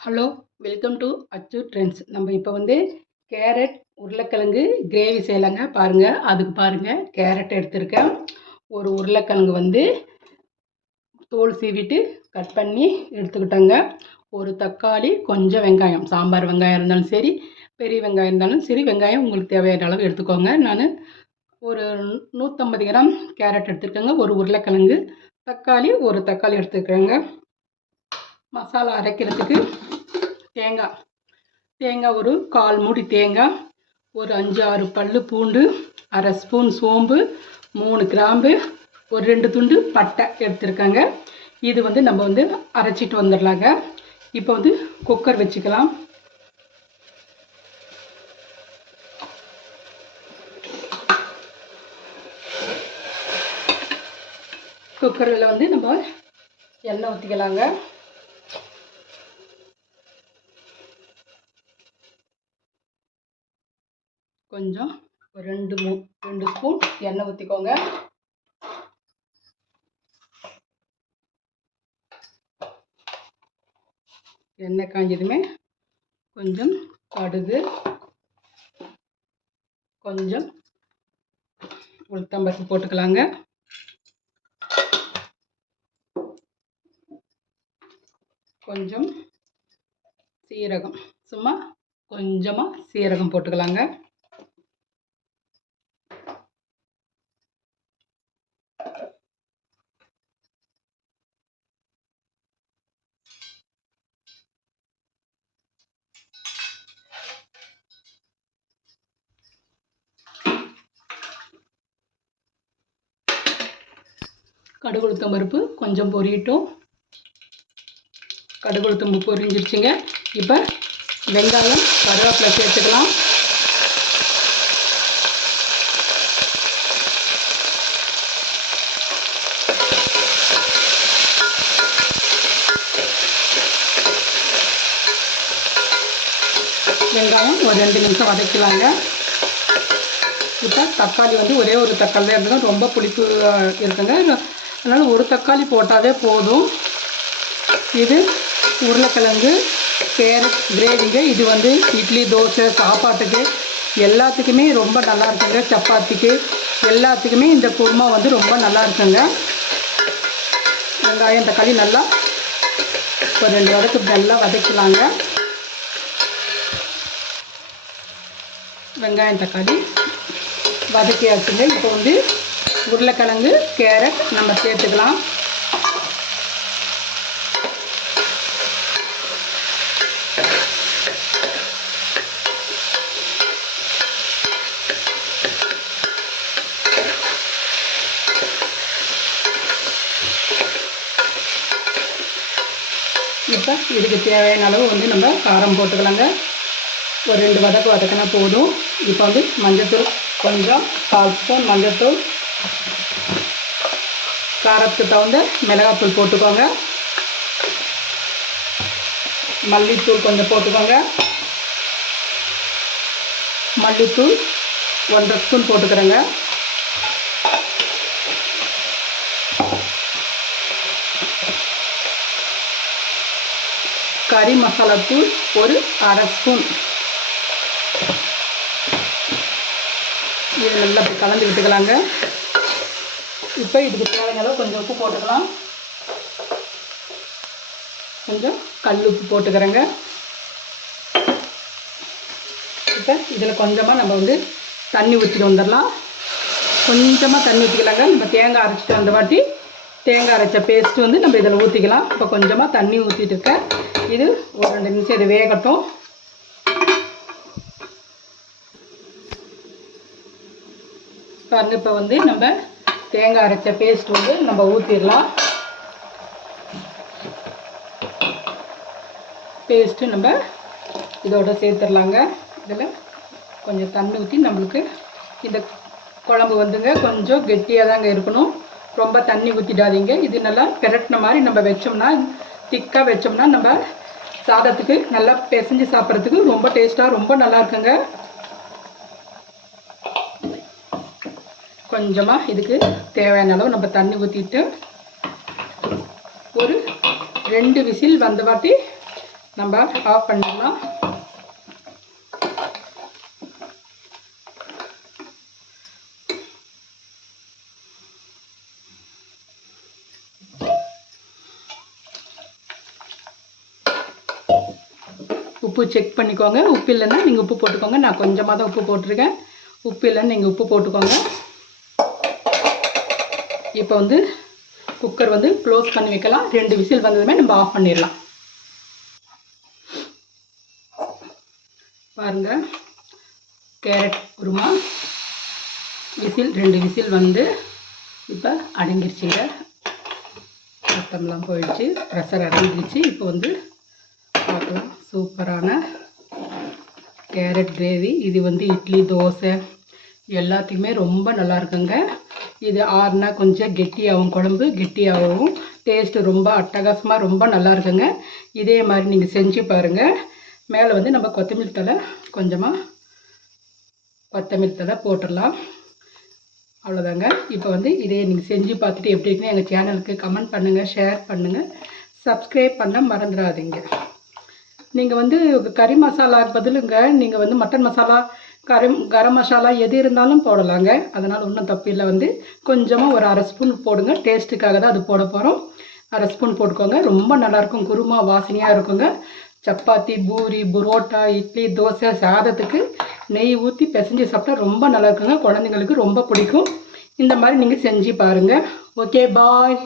Hello welcome to Achu trends நம்ம இப்போ வந்து கேரட் உருளைக்கிழங்கு கிரேவி செய்யலாங்க. பாருங்கள் அதுக்கு பாருங்கள் கேரட் எடுத்திருக்கேன். ஒரு உருளைக்கிழங்கு வந்து தோல் சீவிட்டு கட் பண்ணி எடுத்துக்கிட்டோங்க. ஒரு தக்காளி கொஞ்சம் வெங்காயம் சாம்பார் வெங்காயம் இருந்தாலும் சரி பெரிய வெங்காயம் இருந்தாலும் சரி வெங்காயம் உங்களுக்கு தேவையான அளவு எடுத்துக்கோங்க. நான் ஒரு நூற்றம்பது கிராம் கேரட் எடுத்துருக்கேங்க. ஒரு உருளைக்கிழங்கு தக்காளி ஒரு தக்காளி எடுத்துக்கிறேங்க. மசாலா அரைக்கிறதுக்கு தேங்காய். தேங்காய் ஒரு கால் மூடி தேங்காய் ஒரு அஞ்சு ஆறு பல் பூண்டு அரை ஸ்பூன் சோம்பு மூணு கிராம்பு ஒரு ரெண்டு துண்டு பட்டை எடுத்துருக்காங்க. இது வந்து நம்ம வந்து அரைச்சிட்டு வந்துடலாங்க. இப்போ வந்து குக்கர் வச்சுக்கலாம். குக்கரில் வந்து நம்ம எண்ணெய் ஊற்றிக்கலாங்க கொஞ்சம் ஒரு ரெண்டு மூ ரெண்டு ஸ்பூன் எண்ணெய் ஊற்றிக்கோங்க எண்ணெய் காஞ்சதுமே கொஞ்சம் கடுகு கொஞ்சம் உளுத்தம்பருப்பு போட்டுக்கலாங்க. கொஞ்சம் சீரகம் சும்மா கொஞ்சமாக சீரகம் போட்டுக்கலாங்க. கடுகுளுத்தம் பருப்பு கொஞ்சம் பொரியட்டும். கடுகு உளுத்தம் பொரிஞ்சிருச்சுங்க. இப்போ வெங்காயம் கருவேப்பிலை சேர்த்துக்கலாம். வெங்காயம் ஒரு ரெண்டு நிமிஷம் வதக்கலாங்க. இப்போ தக்காளி வந்து ஒரே ஒரு தக்காளி தான் இருந்தால் ரொம்ப புளிப்பு இருக்குங்க. அதனால் ஒரு தக்காளி போட்டாவே போதும். இது உருளைக்கிழங்கு கேரட் கிரேவிங்க. இது வந்து இட்லி தோசை சாப்பாட்டுக்கு எல்லாத்துக்குமே ரொம்ப நல்லா இருக்குங்க. சப்பாத்திக்கு எல்லாத்துக்குமே இந்த குருமா வந்து ரொம்ப நல்லா இருக்குங்க. வெங்காயம் தக்காளி நல்லா ஒரு ரெண்டு வதக்கு நல்லா வதக்கலாங்க. வெங்காயம் தக்காளி வதக்கியாச்சுங்க. இப்போ வந்து உருளைக்கிழங்கு கேரட் நம்ம சேர்த்துக்கலாம். இப்போ இதுக்கு தேவையான அளவு வந்து நம்ம காரம் போட்டுக்கலாங்க. ஒரு ரெண்டு வதக்கு வதக்கினா போதும். இப்போ வந்து மஞ்சத்தூள் கொஞ்சம் கால் ஸ்பூன் மஞ்சத்தூள் காரத்துக்கு தகுந்த மிளகாத்தூள் போட்டுக்கோங்க. மல்லித்தூள் கொஞ்சம் போட்டுக்கோங்க. மல்லித்தூள் ஒன்றரை ஸ்பூன் போட்டுக்கிறேங்க. கறி மசாலா தூள் ஒரு அரை ஸ்பூன். இது நல்லா கலந்து விட்டுக்கலாங்க. இப்போ இதுக்கு தேவையான அளவு கொஞ்சம் உப்பு போட்டுக்கலாம். கொஞ்சம் கல் உப்பு போட்டுக்கிறேங்க. இப்போ இதில் கொஞ்சமாக நம்ம வந்து தண்ணி ஊற்றிட்டு வந்துடலாம். கொஞ்சமாக தண்ணி ஊற்றிக்கலாங்க நம்ம தேங்காய் அரைச்சிட்டு வந்த வாட்டி தேங்காய் அரைச்ச பேஸ்ட்டு வந்து நம்ம இதில் ஊற்றிக்கலாம் இப்போ கொஞ்சமாக தண்ணி ஊற்றிட்டு இருக்கேன் இது ஒரு ரெண்டு நிமிஷம் இது வேகட்டும். பாருங்க இப்போ வந்து நம்ம தேங்காய் அரைச்ச பேஸ்ட் வந்து நம்ம ஊற்றிடலாம் பேஸ்ட்டு நம்ம இதோட சேர்த்துடலாங்க. இதில் கொஞ்சம் தண்ணி ஊற்றி நம்மளுக்கு இந்த குழம்பு வந்துங்க கொஞ்சம் கெட்டியாக தாங்க இருக்கணும். ரொம்ப தண்ணி ஊற்றிடாதீங்க இது நல்லா பெரட்டின மாதிரி நம்ம வச்சோம்னா திக்காக வச்சோம்னா நம்ம சாதத்துக்கு நல்லா பிசைஞ்சு சாப்பிட்றதுக்கு ரொம்ப டேஸ்ட்டாக ரொம்ப நல்லா இருக்குங்க. கொஞ்சமாக இதுக்கு தேவையான அளவு நம்ம தண்ணி ஊற்றிட்டு ஒரு ரெண்டு விசில் வந்த வாட்டி நம்ம ஆஃப் பண்ணிடலாம். உப்பு செக் பண்ணிக்கோங்க. உப்பு இல்லைன்னா நீங்கள் உப்பு போட்டுக்கோங்க. நான் கொஞ்சமாக தான் உப்பு போட்டிருக்கேன். உப்பு இல்லைன்னு நீங்கள் உப்பு போட்டுக்கோங்க. இப்போ வந்து குக்கர் வந்து க்ளோஸ் பண்ணி வைக்கலாம். ரெண்டு விசில் வந்ததுமே நம்ம ஆஃப் பண்ணிடலாம். பாருங்க. கேரட் குருமா. விசில் ரெண்டு விசில் வந்து இப்போ அடங்கிருச்சுங்க ரத்தம்லாம் போயிடுச்சு. ப்ரெஷர் அடங்கிடுச்சு இப்போ வந்து பார்க்கலாம். சூப்பரான கேரட் கிரேவி இது வந்து இட்லி தோசை எல்லாத்துக்குமே ரொம்ப நல்லா இருக்குங்க. இது ஆறுனா கொஞ்சம் கெட்டியாகும் குழம்பு கெட்டியாகவும். டேஸ்ட்டு ரொம்ப அட்டகாசமாக ரொம்ப நல்லா இருக்குங்க. இதே மாதிரி நீங்கள் செஞ்சு பாருங்கள் மேலே வந்து நம்ம கொத்தமல்லி தழை கொஞ்சமாக கொத்தமல்லி தழை போட்டுடலாம். அவ்வளோதாங்க இப்போ வந்து இதே நீங்கள் செஞ்சு பார்த்துட்டு எப்படி இருக்குன்னு எங்கள் சேனலுக்கு கமெண்ட் பண்ணுங்கள் ஷேர் பண்ணுங்கள் சப்ஸ்கிரைப் பண்ண மறந்துடாதீங்க. நீங்கள் வந்து கறி மசாலா பதிலுங்க. நீங்கள் வந்து மட்டன் மசாலா கரம் கரம் மசாலா எது இருந்தாலும் போடலாங்க. அதனால் ஒன்றும் தப்பு இல்லை. வந்து கொஞ்சமாக ஒரு அரை ஸ்பூன் போடுங்க. டேஸ்ட்டுக்காக தான் அது போட போகிறோம் அரை ஸ்பூன் போட்டுக்கோங்க. ரொம்ப நல்லாயிருக்கும். குருமா வாசனையாக இருக்குங்க. சப்பாத்தி பூரி புரோட்டா இட்லி தோசை சாதத்துக்கு நெய் ஊற்றி பிசைஞ்சு சாப்பிட்டா ரொம்ப நல்லா இருக்குங்க குழந்தைங்களுக்கு ரொம்ப பிடிக்கும். இந்த மாதிரி நீங்கள் செஞ்சு பாருங்கள் ஓகே பாய்.